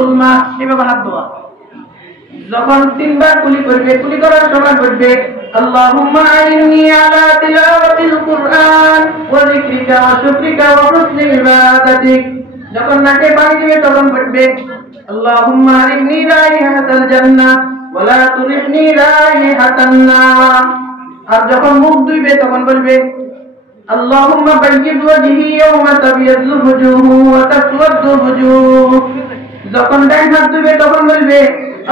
যুলমা, এভাবে হাত ধোয়া। যখন তিনবার কুলি করবে, কুলি করার সময় বলবে আল্লাহুম্মা আইন্নি আলা তিলাওয়াতিল কুরআন ওয়া যিকরিকা ওয়া শুকরিকা ওয়া হুসনি ইবাদাতিক। যখন নাকে পানি দিবে তখন বলবে আল্লাহুম্মা আইন্নি রাইহাতাল জান্নাহ ওয়া লা তুরিহনি রাইহাতান নার। আর যখন মুখ ধুইবে তখন বলবে আল্লাহুম্মা বায়্যিদ ওয়াজহি ইয়াওমা তাবিয়াজ্জু ওয়ুজুহু ওয়া তাসওয়াদ্দু ওয়ুজুহ। যখন ডান হাত ধুইবে তখন বলবে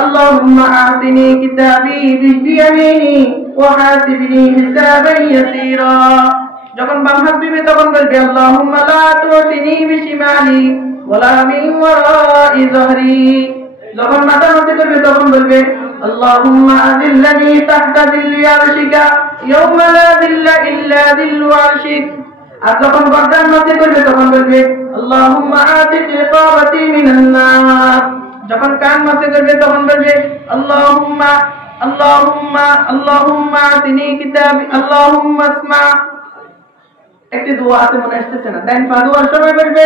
আল্লাহুম্মা আতিনি কিতাবি বিয়ামিনি ওয়া হাসিবনি হিসাবান ইয়াসীরা। যখন বাম হাত ধুইবে তখন বলবে আল্লাহুম্মা লা তুতিনি বিশিমালি ওয়া লা মিন ওয়ারাই যহরি। যখন মাথা নত করবে তখন বলবে আল্লাহুম্মা আযিল্লানি তাহতা যিল্লি আরশিকা ইয়াওমা লা যিল্লা ইল্লা যিল্লু আরশিক। আর যখন গর্দান নত করবে তখন বলবে আল্লাহুম্মা আতিক রিকাবাতি মিনান নার। যখন কান মাসে করবে তখন বলবে আল্লাহুম্মা আল্লাহুম্মা আল্লাহুম্মা আতিনি কিতাবি আল্লাহুম্মা ইসমা। একটি দোয়া আছে, মনে আসতেছে না? ডান পা দোয়ার সময় বলবে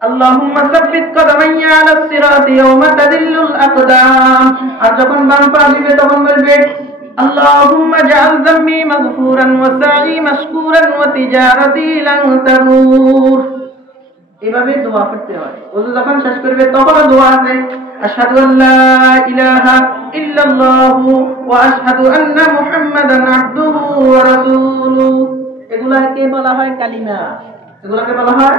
আল্লাহুম্মা সাব্বিত কদমাইয়া আলাস সিরাতি ইয়াওমা তাদিল্লুল আকদাম। আর যখন বাম পা দিবে তখন বলবে আল্লাহুম্মা জাআল যাম্মি মাগফুরান ওয়া সা'i মাশকুরান ওয়া তিজারাতি লান তাবুর। এভাবে দোয়া করতে হয়। ওযু যখন শেষ করবে তখনও দোয়া আছে আশহাদু আল্লা ইলাহা ইল্লাল্লাহু ওয়া আশহাদু আন্না মুহাম্মাদান আবদুহু ওয়া রাসূলুহু। এগুলাকে বলা হয় কালিমা। এগুলাকে বলা হয়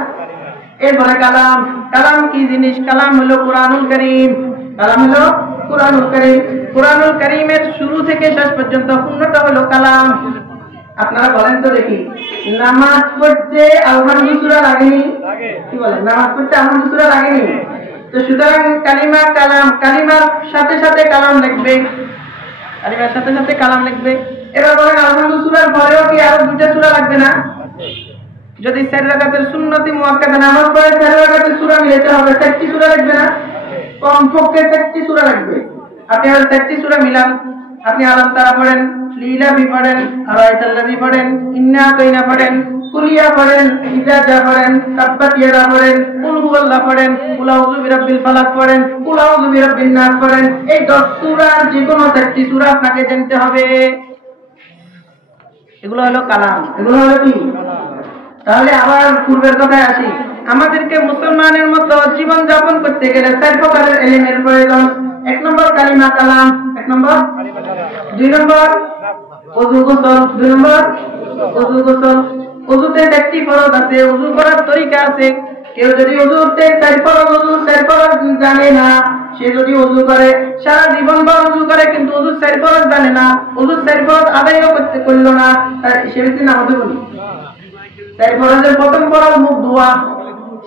এরপরে কালাম। কালাম কি জিনিস? কালাম হলো কুরআনুল কারীম। কালাম হলো কুরআনুল কারীম। কুরআনুল কারীমের শুরু থেকে শেষ পর্যন্ত পূর্ণটা হলো কালাম। আপনারা বলেন তো দেখি, নামাজ পড়তে আলহামদুলিল্লাহ সূরা লাগেনি? কি বলেন? নামাজ পড়তে আলহামদুলিল্লাহ সূরা লাগেনি? তো সুতরাং কালিমা কালাম, কালিমার সাথে সাথে কালাম লিখবে, কালিমার সাথে সাথে কালাম লিখবে। এবার বলেন আলহামদুলিল্লাহ সূরার পরেও কি আরো দুইটা সূরা লাগবে না? যদি 4 রাকাতের সুন্নতি মুআক্কাদা নামাজ পড়ে 4 রাকাতের সূরা মিলাতে হবে, 4টি সূরা লাগবে না? কমপক্ষে 4টি সূরা লাগবে। আপনি আর 4টি সূরা মিলান। আপনি আলাম তারা পড়েন, লিলাহি পড়েন, আরাইতাল্লাযী পড়েন, ইন্না আতাইনা পড়েন, কুলিয়া পড়েন, ইজা জা পড়েন, তাব্বাত ইয়াদা পড়েন, কুল হুয়াল্লাহ পড়েন, কুল আউযু বিরাব্বিল ফালাক পড়েন, কুল আউযু বিরাব্বিন নাস পড়েন। এই 10 সূরার যে কোনো 4টি সূরা আপনাকে জানতে হবে। এগুলো হলো কালাম। এগুলো হলো কি? তাহলে আবার পূর্বের কথায় আসি। আমাদেরকে মুসলমানের মতো জীবন যাপন করতে গেলে 4 প্রকারের ইলমের প্রয়োজন। 1 নম্বর কালিমা কালাম, 1 নম্বর। 2 নম্বর ওযু গোসল, 2 নম্বর ওযু গোসল। ওযুতে 4টি ফরজ আছে, ওযু করার তরিকা আছে। কেউ যদি ওযুতে 4 ফরজ জানে না, সে যদি ওযু করে সারা জীবন ভর ওযু করে কিন্তু ওযু 4 ফরজ জানে না, ওযু 4 ফরজ আদায়ও করতে করলো না, সে ব্যক্তি নামাজ পড়বে। 4 ফরজের প্রথম ফরজ মুখ ধোয়া।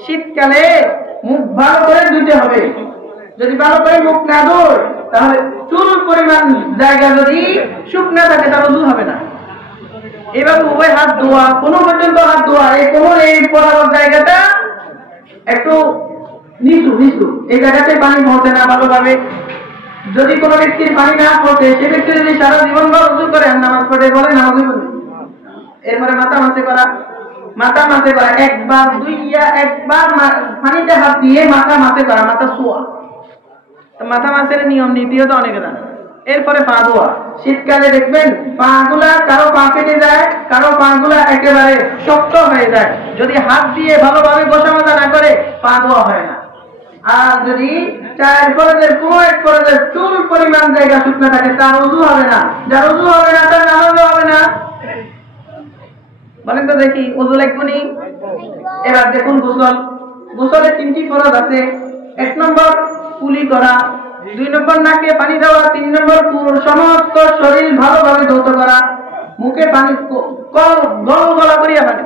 শীতকালে মুখ ভালো করে ধুতে হবে। যদি ভালো করে মুখ না ধোয় তাহলে চুল পরিমাণ জায়গা যদি শুকনা থাকে তাহলে ওযু হবে না। এবার উভয় হাত ধোয়া, কোনো পর্যন্ত হাত ধোয়া, এই কোমর এই বরাবর জায়গাটা একটু নিচু নিচু, এই জায়গাতে পানি পৌঁছে না ভালোভাবে। যদি কোনো ব্যক্তির পানি না পৌঁছে, সে ব্যক্তি যদি সারা জীবন ভর ওযু করে আর নামাজ পড়ে বলে নামাজই পড়বে। এরপরে মাথা মাসে করা, মাথা মাসে করা একবার দুইয়া, একবার পানিতে হাত দিয়ে মাথা মাসে করা, মাথা শোয়া। তো মাথা মাসের নিয়ম নীতিও তো অনেকে জানে। এরপরে পা ধোয়া। শীতকালে দেখবেন পা গুলা কারো পা কেটে যায়, কারো পা গুলা একেবারে শক্ত হয়ে যায়। যদি হাত দিয়ে ভালোভাবে গোসা মাজা না করে পা ধোয়া হয় না। আর যদি 4 ফরজের কোনো 1 ফরজের চুল পরিমাণ জায়গা শুকনা থাকে তার ওযু হবে না। যার ওযু হবে না তার নামাজও হবে না। বলেন তো দেখি, ওযু লাগবে নি? এবার দেখুন গোসল। গোসলের 3টি ফরজ আছে। 1 নম্বর কুলি করা, 2 নম্বর নাকে পানি দেওয়া, 3 নম্বর সমস্ত শরীর ভালোভাবে ধৌত করা। মুখে পানি গলা করিয়া পানি